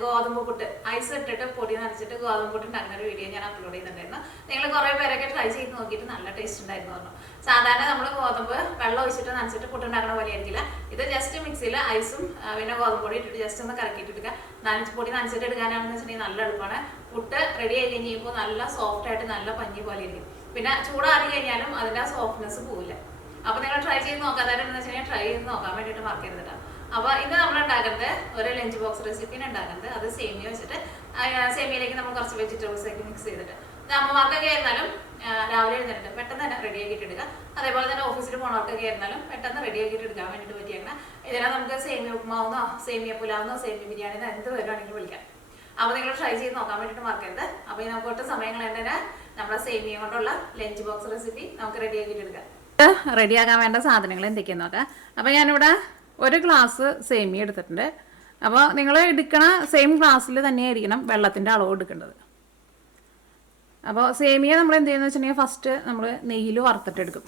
ഗോതമ്പ് പുട്ട് ഐസ് ഇട്ടിട്ട് പൊടി നനച്ചിട്ട് ഗോതമ്പ് പുട്ട് ഉണ്ടാക്കുന്ന ഒരു വീഡിയോ ഞാൻ അപ്ലോഡ് ചെയ്തിട്ടുണ്ടായിരുന്നു. നിങ്ങൾ കുറേ പേരൊക്കെ ട്രൈ ചെയ്ത് നോക്കിയിട്ട് നല്ല ടേസ്റ്റ് ഉണ്ടായിരുന്നു പറഞ്ഞു. സാധാരണ നമ്മൾ ഗോതമ്പ് വെള്ളം ഒഴിച്ചിട്ട് നനച്ചിട്ട് പുട്ട് ഉണ്ടാക്കുന്ന പോലെ ആയിരിക്കില്ല. ഇത് ജസ്റ്റ് മിക്സിയിൽ ഐസും പിന്നെ ഗോതമ്പ് പൊടി ഇട്ടിട്ട് ജസ്റ്റ് ഒന്ന് കറക്കിയിട്ട് എടുക്കുക. പൊടി നനച്ചിട്ട് എടുക്കാനാണെന്ന് വെച്ചിട്ടുണ്ടെങ്കിൽ നല്ല എളുപ്പമാണ്. പുട്ട് റെഡി ആയി കഴിയുമ്പോൾ നല്ല സോഫ്റ്റ് ആയിട്ട് നല്ല പഞ്ഞി പോലെ ഇരിക്കും. പിന്നെ ചൂടാറി കഴിഞ്ഞാലും അതിൻ്റെ ആ സോഫ്റ്റ്നെസ് പോവില്ല. അപ്പോൾ നിങ്ങൾ ട്രൈ ചെയ്ത് നോക്കാതായിരുന്നു വെച്ചിട്ടുണ്ടെങ്കിൽ ട്രൈ ചെയ്ത് നോക്കാൻ വേണ്ടിയിട്ട് മാർക്ക് ചെയ്തിട്ടാണ്. അപ്പോൾ ഇന്ന് നമ്മൾ ഉണ്ടാക്കുന്നത് ഒരു ലഞ്ച് ബോക്സ് റെസിപ്പിയാണ് ഉണ്ടാക്കുന്നത്. അത് സേമിയ വെച്ചിട്ട് സേമിയയിലേക്ക് നമ്മൾ കുറച്ച് വെജിറ്റബിൾസ് ഒക്കെ മിക്സ് ചെയ്തിട്ട് അമ്മമാർക്കൊക്കെ ആയിരുന്നാലും രാവിലെ എഴുന്നേറ്റ് പെട്ടെന്ന് തന്നെ റെഡി ആക്കിയിട്ട് എടുക്കുക. അതേപോലെ തന്നെ ഓഫീസിൽ പോണവർക്കൊക്കെ ആയിരുന്നാലും പെട്ടെന്ന് റെഡി ആക്കിയിട്ട് എടുക്കാൻ വേണ്ടിയിട്ട് പറ്റിയാണ്. ഇതിനെ നമുക്ക് സേമിയ ഉപ്മാവെന്നോ സേമിയ പുലാവെന്നോ സേമിയ ബിരിയാണിന്നോ എന്ത് വരുവാണെങ്കിലും വിളിക്കാം. അപ്പോൾ നിങ്ങൾ ട്രൈ ചെയ്ത് നോക്കാൻ വേണ്ടിയിട്ട് മാർക്കരുത്. അപ്പോൾ നമുക്ക് ഒട്ടും സമയങ്ങൾ തന്നെ നമ്മുടെ സേമിയ കൊണ്ടുള്ള ലഞ്ച് ബോക്സ് റെസിപ്പി നമുക്ക് റെഡി ആക്കിയിട്ട് എടുക്കാം. റെഡിയാക്കാൻ വേണ്ട സാധനങ്ങൾ എന്തൊക്കെയാന്ന് നോക്കാം. അപ്പോൾ ഞാനിവിടെ ഒരു ഗ്ലാസ് സേമിയ എടുത്തിട്ടുണ്ട്. അപ്പോൾ നിങ്ങൾ എടുക്കണ സെയിം ഗ്ലാസ്സിൽ തന്നെയായിരിക്കണം വെള്ളത്തിൻ്റെ അളവ് എടുക്കേണ്ടത്. അപ്പോൾ സേമിയ നമ്മൾ എന്ത് ചെയ്യുന്നത് വെച്ചിട്ടുണ്ടെങ്കിൽ ഫസ്റ്റ് നമ്മൾ നെയ്യിൽ വറുത്തിട്ടെടുക്കും.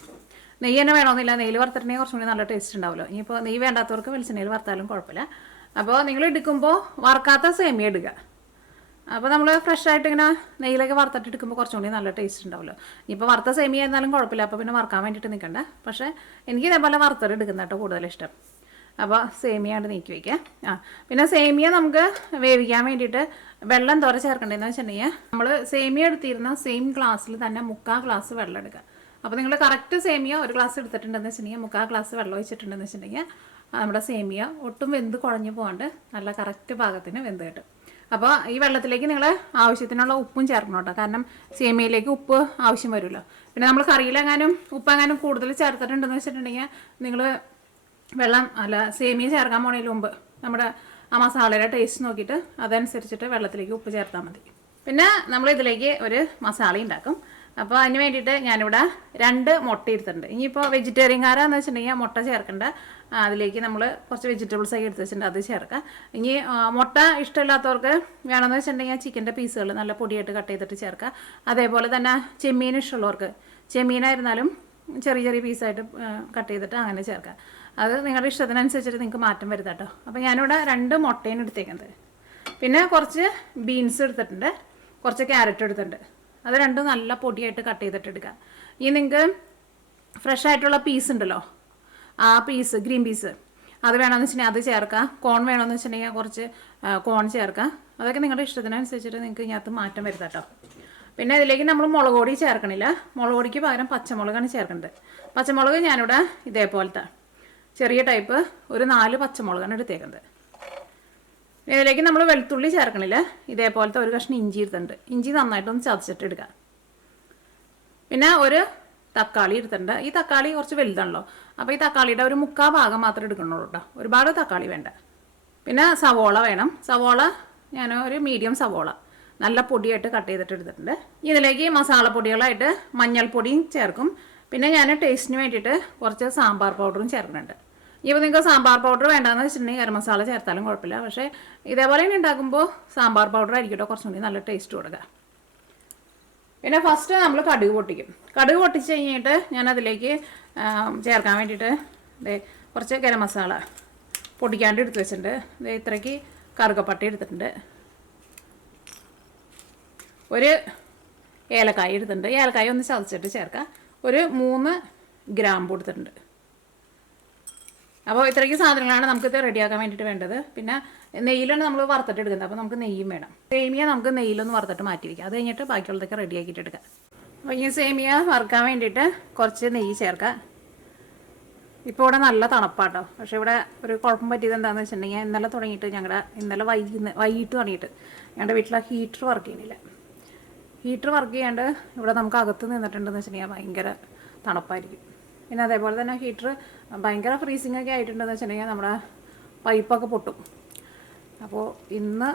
നെയ്യ് തന്നെ വേണമെന്നില്ല, നെയ്യിൽ വറുത്തിട്ടുണ്ടെങ്കിൽ കുറച്ചും കൂടി നല്ല ടേസ്റ്റ് ഉണ്ടാവുമല്ലോ. ഇനിയിപ്പോൾ നെയ്യ് വേണ്ടാത്തവർക്ക് വെളിച്ചെണ്ണയിൽ വറുത്താലും കുഴപ്പമില്ല. അപ്പോൾ നിങ്ങൾ എടുക്കുമ്പോൾ വറുക്കാത്ത സേമിയ എടുക്കുക. അപ്പോൾ നമ്മൾ ഫ്രഷ് ആയിട്ട് ഇങ്ങനെ നെയ്യിലൊക്കെ വറുത്തിട്ട് എടുക്കുമ്പോൾ കുറച്ചും കൂടി നല്ല ടേസ്റ്റ് ഉണ്ടാവുമല്ലോ. ഇപ്പോൾ വറുത്ത സേമിയ ആയിരുന്നാലും കുഴപ്പമില്ല. അപ്പോൾ പിന്നെ വറുക്കാൻ വേണ്ടിയിട്ട് നിൽക്കണ്ട. പക്ഷേ എനിക്ക് ഇതേപോലെ വറുത്തിട്ട് എടുക്കുന്ന കേട്ടോ കൂടുതൽ ഇഷ്ടം. അപ്പോൾ സേമിയായിട്ട് നീക്കി വയ്ക്കുക. പിന്നെ സേമിയ നമുക്ക് വേവിക്കാൻ വേണ്ടിയിട്ട് വെള്ളം തോര ചേർക്കേണ്ടതെന്ന് വെച്ചിട്ടുണ്ടെങ്കിൽ നമ്മൾ സേമിയ എടുത്തിരുന്ന സെയിം ഗ്ലാസ്സിൽ തന്നെ 3/4 ഗ്ലാസ് വെള്ളം എടുക്കുക. അപ്പോൾ നിങ്ങൾ കറക്റ്റ് സേമിയ ഒരു ഗ്ലാസ് എടുത്തിട്ടുണ്ടെന്ന് വെച്ചിട്ടുണ്ടെങ്കിൽ 3/4 ഗ്ലാസ് വെള്ളം ഒഴിച്ചിട്ടുണ്ടെന്ന് വെച്ചിട്ടുണ്ടെങ്കിൽ നമ്മുടെ സേമിയ ഒട്ടും വെന്ത് കുഴഞ്ഞു പോകാണ്ട് നല്ല കറക്റ്റ് പാകത്തിന് വെന്ത് കിട്ടും. അപ്പോൾ ഈ വെള്ളത്തിലേക്ക് നിങ്ങൾ ആവശ്യത്തിനുള്ള ഉപ്പും ചേർക്കണം കേട്ടോ. കാരണം സേമിയയിലേക്ക് ഉപ്പ് ആവശ്യം വരുമല്ലോ. പിന്നെ നമ്മൾ കറിയിലെങ്ങാനും ഉപ്പെങ്ങാനും കൂടുതൽ ചേർത്തിട്ടുണ്ടെന്ന് വെച്ചിട്ടുണ്ടെങ്കിൽ നിങ്ങൾ സേമിയ ചേർക്കാൻ പോണതിന് മുമ്പ് നമ്മുടെ ആ മസാലയുടെ ടേസ്റ്റ് നോക്കിയിട്ട് അതനുസരിച്ചിട്ട് വെള്ളത്തിലേക്ക് ഉപ്പ് ചേർത്താൽ മതി. പിന്നെ നമ്മൾ ഇതിലേക്ക് ഒരു മസാല ഉണ്ടാക്കും. അപ്പോൾ അതിന് വേണ്ടിയിട്ട് ഞാനിവിടെ 2 മുട്ട എടുത്തിട്ടുണ്ട്. ഇനിയിപ്പോൾ വെജിറ്റേറിയൻകാരാന്ന് വെച്ചിട്ടുണ്ടെങ്കിൽ മുട്ട ചേർക്കേണ്ട. അതിലേക്ക് നമ്മൾ കുറച്ച് വെജിറ്റബിൾസ് ഒക്കെ എടുത്ത് വെച്ചിട്ടുണ്ട്, അത് ചേർക്കുക. ഇനി മുട്ട ഇഷ്ടമില്ലാത്തവർക്ക് വേണമെന്ന് വെച്ചിട്ടുണ്ടെങ്കിൽ ചിക്കൻ്റെ പീസുകൾ നല്ല പൊടിയായിട്ട് കട്ട് ചെയ്തിട്ട് ചേർക്കുക. അതേപോലെ തന്നെ ചെമ്മീൻ ഇഷ്ടമുള്ളവർക്ക് ചെമ്മീനായിരുന്നാലും ചെറിയ ചെറിയ പീസായിട്ട് കട്ട് ചെയ്തിട്ട് അങ്ങനെ ചേർക്കുക. അത് നിങ്ങളുടെ ഇഷ്ടത്തിനനുസരിച്ചിട്ട് നിങ്ങൾക്ക് മാറ്റം വരുത്താം കേട്ടോ. അപ്പോൾ ഞാനിവിടെ 2 മുട്ടയും എടുത്തേക്കുന്നത്. പിന്നെ കുറച്ച് ബീൻസ് എടുത്തിട്ടുണ്ട്, കുറച്ച് ക്യാരറ്റ് എടുത്തിട്ടുണ്ട്. അത് രണ്ടും നല്ല പൊടിയായിട്ട് കട്ട് ചെയ്തിട്ട് എടുക്കുക. ഇനി നിങ്ങൾക്ക് ഫ്രഷ് ആയിട്ടുള്ള പീസ് ഉണ്ടല്ലോ, ആ പീസ് ഗ്രീൻ പീസ് അത് വേണമെന്ന് വെച്ചിട്ടുണ്ടെങ്കിൽ അത് ചേർക്കുക. കോൺ വേണമെന്ന് വെച്ചിട്ടുണ്ടെങ്കിൽ കുറച്ച് കോൺ ചേർക്കുക. അതൊക്കെ നിങ്ങളുടെ ഇഷ്ടത്തിനനുസരിച്ചിട്ട് നിങ്ങൾക്ക് ഇതിനകത്ത് മാറ്റം വരുത്താം കേട്ടോ. പിന്നെ ഇതിലേക്ക് നമ്മൾ മുളക് പൊടി ചേർക്കണില്ല. മുളക് പൊടിക്ക് പകരം പച്ചമുളകാണ് ചേർക്കേണ്ടത്. പച്ചമുളക് ഞാനിവിടെ ഇതേപോലത്തെ ചെറിയ ടൈപ്പ് ഒരു 4 പച്ചമുളകാണ് എടുത്തേക്കുന്നത്. ഇതിലേക്ക് നമ്മൾ വെളുത്തുള്ളി ചേർക്കണില്ല. ഇതേപോലത്തെ ഒരു കഷ്ണം ഇഞ്ചി എടുത്തിട്ടുണ്ട്. ഇഞ്ചി നന്നായിട്ടൊന്ന് ചതച്ചിട്ട് എടുക്കുക. പിന്നെ ഒരു തക്കാളി എടുത്തിട്ടുണ്ട്. ഈ തക്കാളി കുറച്ച് വലുതാണല്ലോ. അപ്പോൾ ഈ തക്കാളിയുടെ ഒരു 3/4 ഭാഗം മാത്രമേ എടുക്കണുള്ളൂ കേട്ടോ. ഒരുപാട് തക്കാളി വേണ്ട. പിന്നെ സവോള വേണം. സവോള ഞാൻ ഒരു മീഡിയം സവോള നല്ല പൊടിയായിട്ട് കട്ട് ചെയ്തിട്ട് എടുത്തിട്ടുണ്ട്. ഇതിലേക്ക് മസാലപ്പൊടികളായിട്ട് മഞ്ഞൾപ്പൊടിയും ചേർക്കും. പിന്നെ ഞാൻ ടേസ്റ്റിന് വേണ്ടിയിട്ട് കുറച്ച് സാമ്പാർ പൗഡറും ചേർക്കുന്നുണ്ട്. ഇപ്പോൾ നിങ്ങൾക്ക് സാമ്പാർ പൗഡർ വേണ്ടാന്ന് വെച്ചിട്ടുണ്ടെങ്കിൽ ഗരം മസാല ചേർത്താലും കുഴപ്പമില്ല. പക്ഷേ ഇതേപോലെ തന്നെ ഉണ്ടാക്കുമ്പോൾ സാമ്പാർ പൗഡർ ആയിരിക്കട്ടോ കുറച്ചും കൂടി നല്ല ടേസ്റ്റ് കൊടുക്കുക. പിന്നെ ഫസ്റ്റ് നമ്മൾ കടുക് പൊട്ടിക്കും. കടുക് പൊട്ടിച്ച് കഴിഞ്ഞിട്ട് ഞാൻ അതിലേക്ക് ചേർക്കാൻ വേണ്ടിയിട്ട് കുറച്ച് ഗരം മസാല പൊടിക്കാണ്ട് എടുത്ത് വെച്ചിട്ടുണ്ട്. ഇത്രയ്ക്ക് കറുകപ്പട്ടി എടുത്തിട്ടുണ്ട്. ഒരു ഏലക്കായ എടുത്തിട്ടുണ്ട്. ഏലക്കായ ഒന്ന് ചതച്ചിട്ട് ചേർക്കാം. ഒരു 3 ഗ്രാമ്പ് എടുത്തിട്ടുണ്ട്. അപ്പോൾ ഇത്രയ്ക്ക് സാധനങ്ങളാണ് നമുക്കിത് റെഡിയാക്കാൻ വേണ്ടിയിട്ട് വേണ്ടത്. പിന്നെ നെയ്യിലാണ് നമ്മൾ വറുത്തിട്ട് എടുക്കുന്നത്. അപ്പോൾ നമുക്ക് നെയ്യും വേണം. സേമിയ നമുക്ക് നെയ്യിലൊന്ന് വറുത്തിട്ട് മാറ്റി വയ്ക്കാം. അത് കഴിഞ്ഞിട്ട് ബാക്കിയുള്ളതൊക്കെ റെഡിയാക്കിയിട്ട് എടുക്കാം. അപ്പോൾ ഈ സേമിയ വറുക്കാൻ വേണ്ടിയിട്ട് കുറച്ച് നെയ്യ് ചേർക്കാം. ഇപ്പോൾ ഇവിടെ നല്ല തണുപ്പാട്ടോ. പക്ഷേ ഇവിടെ ഒരു കുഴപ്പം പറ്റിയത് എന്താണെന്ന് വെച്ചിട്ടുണ്ടെങ്കിൽ ഇന്നലെ തുടങ്ങിയിട്ട് ഇന്നലെ വൈകിട്ട് തുടങ്ങിയിട്ട് ഞങ്ങളുടെ വീട്ടിലെ ഹീറ്റർ വർക്ക് ചെയ്യുന്നില്ല. ഹീറ്റർ വർക്ക് ചെയ്യാണ്ട് ഇവിടെ നമുക്ക് അകത്ത് നിന്നിട്ടുണ്ടെന്ന് വെച്ചിട്ടുണ്ടെങ്കിൽ ഭയങ്കര തണുപ്പായിരിക്കും. പിന്നെ അതേപോലെ തന്നെ ഹീറ്റർ ഭയങ്കര ഫ്രീസിങ് ഒക്കെ ആയിട്ടുണ്ടെന്ന് വെച്ചിട്ടുണ്ടെങ്കിൽ നമ്മുടെ പൈപ്പൊക്കെ പൊട്ടും. അപ്പോൾ ഇന്ന്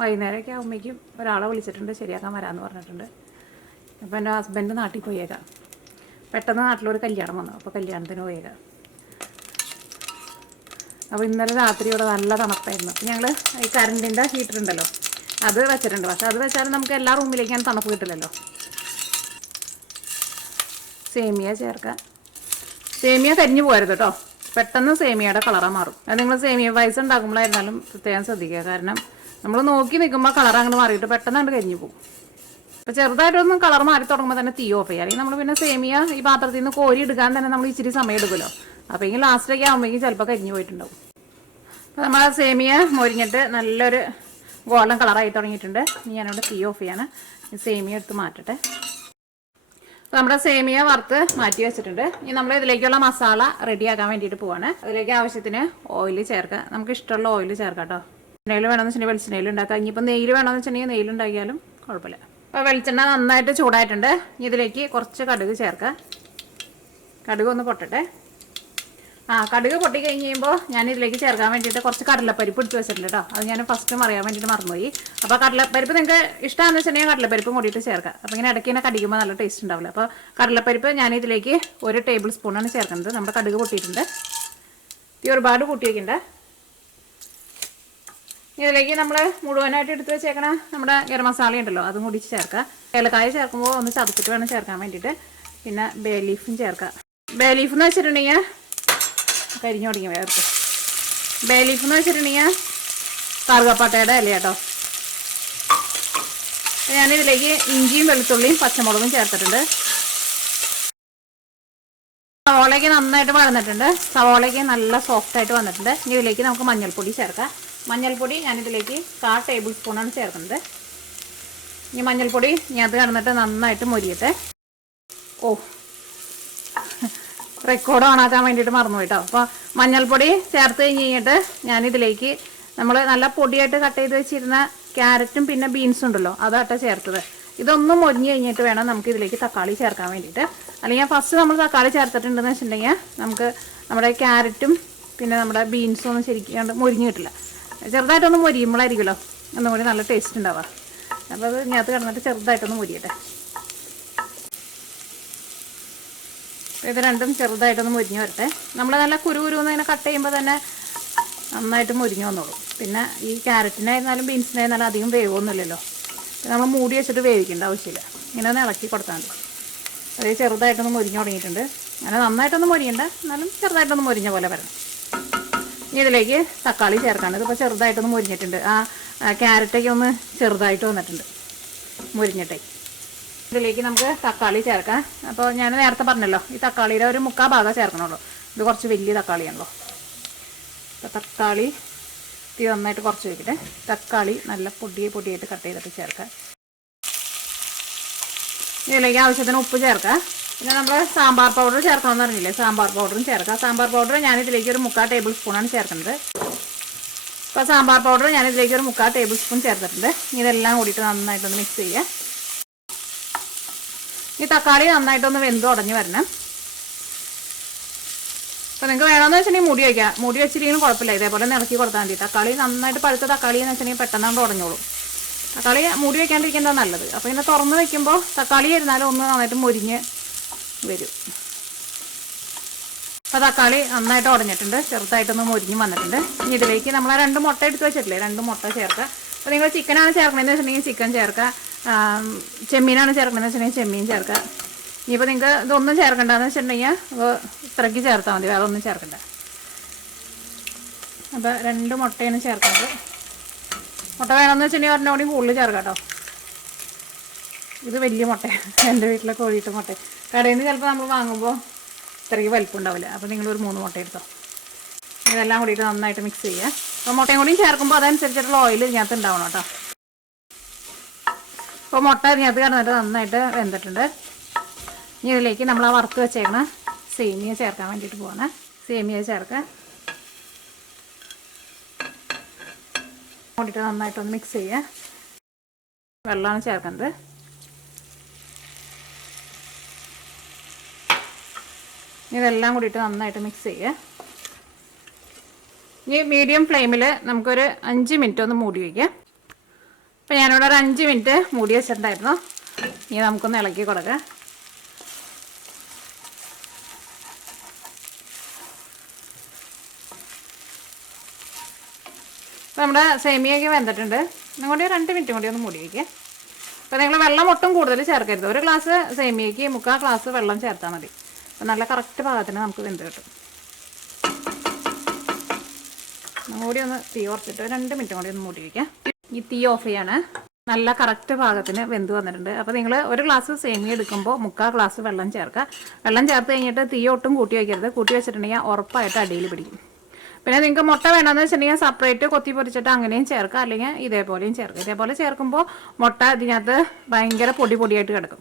വൈകുന്നേരമൊക്കെ ആകുമ്പോഴേക്കും ഒരാളെ വിളിച്ചിട്ടുണ്ട്, ശരിയാക്കാൻ വരാമെന്ന് പറഞ്ഞിട്ടുണ്ട്. അപ്പോൾ എൻ്റെ ഹസ്ബൻഡ് നാട്ടിൽ പോയേക്കാം. പെട്ടെന്ന് നാട്ടിലൊരു കല്യാണം വന്നു. അപ്പോൾ കല്യാണത്തിന് പോയേക്കാം. അപ്പോൾ ഇന്നലെ രാത്രി ഇവിടെ നല്ല തണുപ്പായിരുന്നു. അപ്പോൾ ഞങ്ങൾ ഈ കറണ്ടിൻ്റെ ഹീറ്റർ ഉണ്ടല്ലോ അത് വെച്ചിട്ടുണ്ട്. പക്ഷെ അത് വെച്ചാലും നമുക്ക് എല്ലാ റൂമിലേക്കും തണുപ്പ് കിട്ടില്ലല്ലോ. സേമിയ ചേർക്കാം. സേമിയ കരിഞ്ഞു പോകരുത് കേട്ടോ. പെട്ടെന്ന് സേമിയയുടെ കളറ് മാറും. അത് നിങ്ങൾ സേമിയ പായസം ഉണ്ടാക്കുമ്പോഴായിരുന്നാലും പ്രത്യേകം ശ്രദ്ധിക്കുക. കാരണം നമ്മൾ നോക്കി നിൽക്കുമ്പോൾ കളർ അങ്ങോട്ട് മാറിയിട്ട് പെട്ടെന്ന് അങ്ങോട്ട് കരിഞ്ഞു പോകും. അപ്പോൾ ചെറുതായിട്ടൊന്നും കളർ മാറി തുടങ്ങുമ്പോൾ തന്നെ തീ ഓഫ് ചെയ്യുക. അല്ലെങ്കിൽ നമ്മൾ പിന്നെ സേമിയ ഈ പാത്രത്തിൽ നിന്ന് കോരി എടുക്കാൻ തന്നെ നമ്മൾ ഇച്ചിരി സമയം എടുക്കുമല്ലോ. അപ്പോൾ എങ്കിൽ ലാസ്റ്റൊക്കെ ആകുമ്പോഴേക്കും ചിലപ്പോൾ കരിഞ്ഞു പോയിട്ടുണ്ടാവും. അപ്പോൾ നമ്മൾ സേമിയ മൊരിഞ്ഞിട്ട് നല്ലൊരു ഗോൾഡൻ കളറായി തുടങ്ങിയിട്ടുണ്ട്. ഇനി ഞാനിവിടെ തീ ഓഫ് ചെയ്യാണ്. സേമിയ എടുത്ത് മാറ്റട്ടെ. അപ്പോൾ നമ്മുടെ സേമിയ വറുത്ത് മാറ്റി വെച്ചിട്ടുണ്ട്. ഇനി നമ്മൾ ഇതിലേക്കുള്ള മസാല റെഡിയാക്കാൻ വേണ്ടിയിട്ട് പോവാണ്. അതിലേക്ക് ആവശ്യത്തിന് ഓയിൽ ചേർക്കുക. നമുക്ക് ഇഷ്ടമുള്ള ഓയിൽ ചേർക്കാം കേട്ടോ. നെയ്യിൽ വേണമെന്ന് വെച്ചിട്ടുണ്ടെങ്കിൽ വെളിച്ചെണ്ണയിൽ ഉണ്ടാക്കാം. ഇനിയിപ്പോൾ നെയ്യിൽ വേണമെന്ന് വെച്ചിട്ടുണ്ടെങ്കിൽ നെയ്യിലുണ്ടാക്കിയാലും കുഴപ്പമില്ല. അപ്പോൾ വെളിച്ചെണ്ണ നന്നായിട്ട് ചൂടായിട്ടുണ്ട്. ഇനി ഇതിലേക്ക് കുറച്ച് കടുക് ചേർക്കുക. കടുക് ഒന്ന് പൊട്ടട്ടെ. കടുക് പൊട്ടി കഴിഞ്ഞ് കഴിയുമ്പോൾ ഞാൻ ഇതിലേക്ക് ചേർക്കാൻ വേണ്ടിയിട്ട് കുറച്ച് കടലപ്പരിപ്പ് എടുത്ത് വെച്ചിട്ടുണ്ട് കേട്ടോ. അത് ഞാൻ ഫസ്റ്റ് അറിയാൻ വേണ്ടിയിട്ട് മറന്നുപോയി. അപ്പോൾ കടലപ്പരിപ്പ് നിങ്ങൾക്ക് ഇഷ്ടമാണെന്ന് വെച്ചിട്ടുണ്ടെങ്കിൽ കടലപ്പരിപ്പ് കൂടിയിട്ട് ചേർക്കാം. അപ്പോൾ ഇങ്ങനെ ഇടയ്ക്ക് തന്നെ കടിക്കുമ്പോൾ നല്ല ടേസ്റ്റ് ഉണ്ടാവില്ല. അപ്പോൾ കടലപ്പരിപ്പ് ഞാൻ ഇതിലേക്ക് 1 ടേബിൾ സ്പൂണാണ് ചേർക്കുന്നത്. നമ്മുടെ കടുക് പൊട്ടിയിട്ടുണ്ട്. ഇത് ഒരുപാട് കൂട്ടി വയ്ക്കണ്ട. ഇതിലേക്ക് നമ്മൾ മുഴുവനായിട്ട് എടുത്ത് വെച്ചേക്കണ നമ്മുടെ ഗരം മസാല ഉണ്ടല്ലോ അതും കൂടി ചേർക്കുക. ഏലക്കായ ചേർക്കുമ്പോൾ ഒന്ന് ചതച്ചിട്ട് വേണം ചേർക്കാൻ വേണ്ടിയിട്ട്. പിന്നെ ബേ ലീഫും ചേർക്കുക. ബേ ലീഫ് എന്ന് വെച്ചിട്ടുണ്ടെങ്കിൽ കരിഞ്ഞു തുടങ്ങി വേർത്ത്. ബേ ലീഫ് എന്ന് വെച്ചിട്ടുണ്ടെങ്കിൽ കറുകപ്പട്ടയുടെ ഇല കേട്ടോ. ഞാനിതിലേക്ക് ഇഞ്ചിയും വെളുത്തുള്ളിയും പച്ചമുളകും ചേർത്തിട്ടുണ്ട്. സവോളയ്ക്ക് നന്നായിട്ട് വഴന്നിട്ടുണ്ട്. സവോളയ്ക്ക് നല്ല സോഫ്റ്റായിട്ട് വന്നിട്ടുണ്ട്. ഇനി ഇതിലേക്ക് നമുക്ക് മഞ്ഞൾപ്പൊടി ചേർക്കാം. മഞ്ഞൾപ്പൊടി ഞാനിതിലേക്ക് 1/4 ടേബിൾ സ്പൂണാണ് ചേർക്കുന്നത്. ഇനി മഞ്ഞൾപ്പൊടി ഞാൻ അത് കിടന്നിട്ട് നന്നായിട്ട് മൊരിയട്ടെ. റെക്കോർഡ് ഓണാക്കാൻ വേണ്ടിയിട്ട് മറന്നു കേട്ടോ. അപ്പോൾ മഞ്ഞൾപ്പൊടി ചേർത്ത് കഴിഞ്ഞിട്ട് ഞാനിതിലേക്ക് നമ്മൾ നല്ല പൊടിയായിട്ട് കട്ട് ചെയ്ത് വെച്ചിരുന്ന ക്യാരറ്റും പിന്നെ ബീൻസും ഉണ്ടല്ലോ അതാട്ടോ ചേർത്തത്. ഇതൊന്നും മൊരിഞ്ഞ് കഴിഞ്ഞിട്ട് വേണം നമുക്ക് ഇതിലേക്ക് തക്കാളി ചേർക്കാൻ വേണ്ടിയിട്ട്. അല്ലെങ്കിൽ ഫസ്റ്റ് നമ്മൾ തക്കാളി ചേർത്തിട്ടുണ്ടെന്ന് വെച്ചിട്ടുണ്ടെങ്കിൽ നമുക്ക് നമ്മുടെ ക്യാരറ്റും പിന്നെ നമ്മുടെ ബീൻസും ഒന്നും ശരിക്കും മൊരിഞ്ഞ് കിട്ടില്ല. ചെറുതായിട്ടൊന്ന് മൊരിയുമ്പോഴായിരിക്കുമല്ലോ ഒന്നും കൂടി നല്ല ടേസ്റ്റ് ഉണ്ടാവുക. അപ്പോൾ അത് ഇതിനകത്ത് കിടന്നിട്ട് ചെറുതായിട്ടൊന്ന് മൊരിയട്ടെ. ഇത് രണ്ടും ചെറുതായിട്ടൊന്ന് മൊരിഞ്ഞ് വരട്ടെ. നമ്മൾ നല്ല കുരുന്ന് ഇങ്ങനെ കട്ട് ചെയ്യുമ്പോൾ തന്നെ നന്നായിട്ട് മൊരിഞ്ഞ് വന്നോളൂ. പിന്നെ ഈ ക്യാരറ്റിനായിരുന്നാലും ബീൻസിനായിരുന്നാലും അധികം വേവൊന്നുമില്ലല്ലോ. നമ്മൾ മൂടി വെച്ചിട്ട് വേവിക്കേണ്ട ആവശ്യമില്ല. ഇങ്ങനെ ഒന്ന് ഇളക്കി കൊടുത്താൽ മതി. അത് ചെറുതായിട്ടൊന്ന് മൊരിഞ്ഞ് തുടങ്ങിയിട്ടുണ്ട്. അങ്ങനെ നന്നായിട്ടൊന്നും മൊരിയണ്ട, എന്നാലും ചെറുതായിട്ടൊന്ന് മൊരിഞ്ഞ പോലെ വരണം. ഇനി ഇതിലേക്ക് തക്കാളി ചേർക്കാണ്. ഇതിപ്പോൾ ചെറുതായിട്ടൊന്ന് മൊരിഞ്ഞിട്ടുണ്ട്. ക്യാരറ്റൊക്കെ ഒന്ന് ചെറുതായിട്ട് വന്നിട്ടുണ്ട് മൊരിഞ്ഞിട്ടേ. ഇതിലേക്ക് നമുക്ക് തക്കാളി ചേർക്കാം. അപ്പോൾ ഞാൻ നേരത്തെ പറഞ്ഞല്ലോ ഈ തക്കാളിയുടെ ഒരു 3/4 ഭാഗം ചേർക്കണുള്ളൂ. ഇത് കുറച്ച് വലിയ തക്കാളിയാണല്ലോ. അപ്പോൾ തക്കാളി തീ നന്നായിട്ട് കുറച്ച് വയ്ക്കട്ടെ. തക്കാളി നല്ല പൊടിയായിട്ട് കട്ട് ചെയ്തിട്ട് ചേർക്കാം. ഇതിലേക്ക് ആവശ്യത്തിന് ഉപ്പ് ചേർക്കാം. പിന്നെ നമ്മൾ സാമ്പാർ പൗഡർ ചേർക്കണമെന്ന് പറഞ്ഞില്ലേ, സാമ്പാർ പൗഡറും ചേർക്കാം. സാമ്പാർ പൗഡർ ഞാനിതിലേക്ക് ഒരു 3/4 ടേബിൾ സ്പൂണാണ് ചേർക്കുന്നത്. അപ്പോൾ സാമ്പാർ പൗഡർ ഞാനിതിലേക്ക് ഒരു 3/4 ടേബിൾ സ്പൂൺ ചേർത്തിട്ടുണ്ട്. ഇതെല്ലാം കൂടിയിട്ട് നന്നായിട്ടൊന്ന് മിക്സ് ചെയ്യുക. ഈ തക്കാളി നന്നായിട്ടൊന്ന് വെന്ത് ഉടഞ്ഞ് വരണം. അപ്പോൾ നിങ്ങൾക്ക് വേണമെന്ന് വെച്ചിട്ടുണ്ടെങ്കിൽ മൂടി വയ്ക്കാം. മൂടി വെച്ചിരിക്കും കുഴപ്പമില്ല. ഇതേപോലെ ഇറക്കി കൊടുത്താൽ മതി. തക്കാളി നന്നായിട്ട് പഴുത്ത തക്കാളി എന്ന് വെച്ചിട്ടുണ്ടെങ്കിൽ പെട്ടെന്ന് ഉടഞ്ഞോളൂ. തക്കാളി മൂടി വയ്ക്കാണ്ടിരിക്കേണ്ടത് നല്ലത്. അപ്പോൾ ഇങ്ങനെ തുറന്ന് വെക്കുമ്പോൾ തക്കാളി ഇരുന്നാലും ഒന്ന് നന്നായിട്ട് മൊരിഞ്ഞ് വരും. അപ്പോൾ തക്കാളി നന്നായിട്ട് ഉടഞ്ഞിട്ടുണ്ട്. ചെറുതായിട്ടൊന്ന് മൊരിഞ്ഞ് വന്നിട്ടുണ്ട്. ഇനി ഇതിലേക്ക് നമ്മൾ 2 മുട്ട എടുത്ത് വെച്ചിട്ടില്ലേ, 2 മുട്ട ചേർക്കുക. അപ്പോൾ നിങ്ങൾ ചിക്കനാണ് ചേർക്കണമെന്ന് വെച്ചിട്ടുണ്ടെങ്കിൽ ചിക്കൻ ചേർക്കുക. ചെമ്മീനാണ് ചേർക്കണമെന്ന് വെച്ചിട്ടുണ്ടെങ്കിൽ ചെമ്മീൻ ചേർക്കുക. ഇനിയിപ്പോൾ നിങ്ങൾക്ക് ഇതൊന്നും ചേർക്കണ്ടെന്ന് വെച്ചിട്ടുണ്ടെങ്കിൽ ഇത്രയ്ക്ക് ചേർത്താൽ മതി, വേറെ ഒന്നും ചേർക്കണ്ട. അപ്പോൾ 2 മുട്ടയാണ് ചേർക്കുന്നത്. മുട്ട വേണമെന്ന് വെച്ചിട്ടുണ്ടെങ്കിൽ ഒരെണ്ണം കൂടി കൂടുതൽ ചേർക്കാം കേട്ടോ. ഇത് വലിയ മുട്ടയാണ്, എൻ്റെ വീട്ടിലെ കോഴിയിട്ട് മുട്ട. കടയിൽ നിന്ന് ചിലപ്പോൾ നമ്മൾ വാങ്ങുമ്പോൾ ഇത്രയ്ക്ക് വലിപ്പം ഉണ്ടാവില്ല. അപ്പോൾ നിങ്ങളൊരു 3 മുട്ട എടുത്തോ. ഇതെല്ലാം കൂടിയിട്ട് നന്നായിട്ട് മിക്സ് ചെയ്യുക. അപ്പോൾ മുട്ടയും കൂടിയും ചേർക്കുമ്പോൾ അതനുസരിച്ചിട്ടുള്ള ഓയിൽ ഇതിനകത്ത് ഉണ്ടാവണം കേട്ടോ. അപ്പോൾ മുട്ട ഇതിനകത്ത് കിടന്നിട്ട് നന്നായിട്ട് വെന്തിട്ടുണ്ട്. ഇനി ഇതിലേക്ക് നമ്മൾ ആ വറുത്ത് വെച്ചേക്കണ സേമിയ ചേർക്കാൻ വേണ്ടിയിട്ട് പോവാണ്. സേമിയ ചേർക്കുക. കൂടിയിട്ട് നന്നായിട്ടൊന്ന് മിക്സ് ചെയ്യുക. വെള്ളമാണ് ചേർക്കുന്നത്. ഇതെല്ലാം കൂടിയിട്ട് നന്നായിട്ട് മിക്സ് ചെയ്യുക. ഇനി മീഡിയം ഫ്ലെയിമിൽ നമുക്കൊരു 5 മിനിറ്റ് ഒന്ന് മൂടി വയ്ക്കാം. അപ്പോൾ ഞാനിവിടെ ഒരു 5 മിനിറ്റ് മൂടി വെച്ചിട്ടുണ്ടായിരുന്നു. ഇനി നമുക്കൊന്ന് ഇളക്കി കൊടുക്കാം. അപ്പോൾ നമ്മുടെ സേമിയൊക്കെ വെന്തിട്ടുണ്ട്. ഇങ്ങോട്ട് 2 മിനിറ്റ് കൂടി ഒന്ന് മൂടി വയ്ക്കുക. അപ്പോൾ നിങ്ങൾ വെള്ളം ഒട്ടും കൂടുതൽ ചേർക്കരുത്. 1 ഗ്ലാസ് സേമിയയ്ക്ക് 3/4 ഗ്ലാസ് വെള്ളം ചേർത്താൽ മതി. അപ്പോൾ നല്ല കറക്റ്റ് പാകത്തിന് നമുക്ക് വെന്ത് കിട്ടും. മൂടി ഒന്ന് തീ കുറച്ചിട്ട് 2 മിനിറ്റ് കൂടി ഒന്ന് മൂടി വയ്ക്കാം. ഈ തീ ഓഫ് ചെയ്യാണ്. നല്ല കറക്റ്റ് പാകത്തിന് വെന്ത് വന്നിട്ടുണ്ട്. അപ്പോൾ നിങ്ങൾ ഒരു ഗ്ലാസ് സേമിയ എടുക്കുമ്പോൾ 3/4 ഗ്ലാസ് വെള്ളം ചേർക്കുക. വെള്ളം ചേർത്ത് കഴിഞ്ഞിട്ട് തീ ഒട്ടും കൂട്ടി വയ്ക്കരുത്. കൂട്ടി വെച്ചിട്ടുണ്ടെങ്കിൽ ഉറപ്പായിട്ട് അടിയിൽ പിടിക്കും. പിന്നെ നിങ്ങൾക്ക് മുട്ട വേണമെന്ന് വെച്ചിട്ടുണ്ടെങ്കിൽ സെപ്പറേറ്റ് കൊത്തി പൊരിച്ചിട്ട് അങ്ങനെയും ചേർക്കുക, അല്ലെങ്കിൽ ഇതേപോലെയും ചേർക്കുക. ഇതേപോലെ ചേർക്കുമ്പോൾ മുട്ട ഇതിനകത്ത് ഭയങ്കര പൊടിയായിട്ട് കിടക്കും.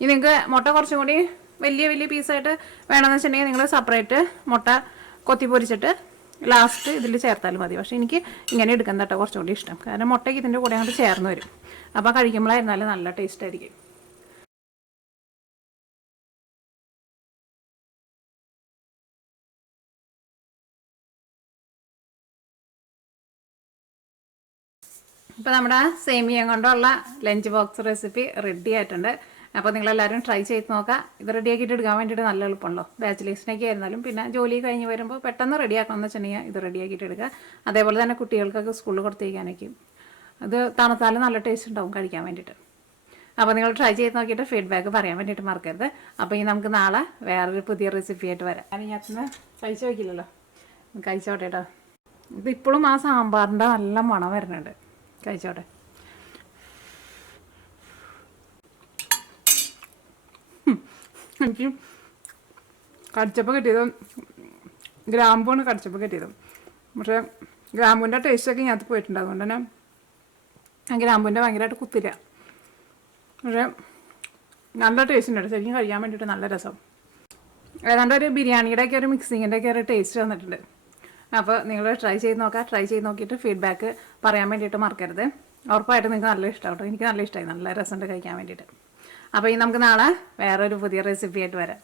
ഇനി നിങ്ങൾക്ക് മുട്ട കുറച്ചും കൂടി വലിയ പീസായിട്ട് വേണമെന്ന് വെച്ചിട്ടുണ്ടെങ്കിൽ നിങ്ങൾ സെപ്പറേറ്റ് മുട്ട കൊത്തി പൊരിച്ചിട്ട് ലാസ്റ്റ് ഇതിൽ ചേർത്താലും മതി. പക്ഷേ എനിക്ക് ഇങ്ങനെ എടുക്കാൻ തട്ട കുറച്ചും കൂടി ഇഷ്ടം. കാരണം മുട്ടയ്ക്ക് ഇതിൻ്റെ കൂടെ അങ്ങോട്ട് ചേർന്ന് വരും. അപ്പോൾ കഴിക്കുമ്പോഴായിരുന്നാലും നല്ല ടേസ്റ്റ് ആയിരിക്കും. ഇപ്പോൾ നമ്മുടെ സേമിയ കൊണ്ടുള്ള ലഞ്ച് ബോക്സ് റെസിപ്പി റെഡി ആയിട്ടുണ്ട്. അപ്പോൾ നിങ്ങളെല്ലാവരും ട്രൈ ചെയ്ത് നോക്കാം. ഇത് റെഡിയാക്കിയിട്ട് എടുക്കാൻ വേണ്ടിയിട്ട് നല്ല എളുപ്പമുള്ളൂ. ബാച്ചിലേഴ്സിനൊക്കെ ആയിരുന്നാലും പിന്നെ ജോലി കഴിഞ്ഞ് വരുമ്പോൾ പെട്ടെന്ന് റെഡിയാക്കണമെന്ന് വെച്ചിട്ടുണ്ടെങ്കിൽ ഇത് റെഡിയാക്കിയിട്ട് എടുക്കുക. അതേപോലെ തന്നെ കുട്ടികൾക്കൊക്കെ സ്കൂളിൽ കൊടുത്തേക്കാനൊക്കെ ഇത് തണുത്താലും നല്ല ടേസ്റ്റ് ഉണ്ടാവും കഴിക്കാൻ വേണ്ടിയിട്ട്. അപ്പോൾ നിങ്ങൾ ട്രൈ ചെയ്ത് നോക്കിയിട്ട് ഫീഡ്ബാക്ക് പറയാൻ വേണ്ടിയിട്ട് മറക്കരുത്. അപ്പോൾ ഇനി നമുക്ക് നാളെ വേറൊരു പുതിയ റെസിപ്പി ആയിട്ട് വരാം. ഞാൻ ഇതിനകത്തുനിന്ന് കഴിച്ചു നോക്കില്ലല്ലോ, കഴിച്ചോട്ടെ കേട്ടോ. ഇതിപ്പോഴും ആ സാമ്പാറിൻ്റെ നല്ല മണം വരുന്നുണ്ട്. കഴിച്ചോട്ടെ. എനിക്ക് കടിച്ചപ്പോൾ കിട്ടിയതും ഗ്രാമ്പൂണ് കടിച്ചപ്പോൾ കിട്ടിയതും. പക്ഷേ ഗ്രാമ്പൂൻ്റെ ടേസ്റ്റൊക്കെ ഇതിനകത്ത് പോയിട്ടുണ്ട്. അതുകൊണ്ട് തന്നെ ഗ്രാമ്പൂൻ്റെ ഭയങ്കരമായിട്ട് കുത്തില്ല. പക്ഷേ നല്ല ടേസ്റ്റ് ഉണ്ട്. ശരിക്കും കഴിക്കാൻ വേണ്ടിയിട്ട് നല്ല രസം. ഏതാണ്ട് ഒരു ബിരിയാണിയുടെയൊക്കെ ഒരു മിക്സിങ്ങിൻ്റെയൊക്കെ ഒരു ടേസ്റ്റ് വന്നിട്ടുണ്ട്. അപ്പോൾ നിങ്ങൾ ട്രൈ ചെയ്ത് നോക്കുക. ട്രൈ ചെയ്ത് നോക്കിയിട്ട് ഫീഡ്ബാക്ക് പറയാൻ വേണ്ടിയിട്ട് മറക്കരുത്. ഉറപ്പായിട്ട് നിങ്ങൾക്ക് നല്ല ഇഷ്ടം കേട്ടോ. എനിക്ക് നല്ല ഇഷ്ടമായി. നല്ല രസമുണ്ട് കഴിക്കാൻ വേണ്ടിയിട്ട്. അപ്പോൾ ഈ നമുക്ക് നാളെ വേറൊരു പുതിയ റെസിപ്പി ആയിട്ട് വരാം.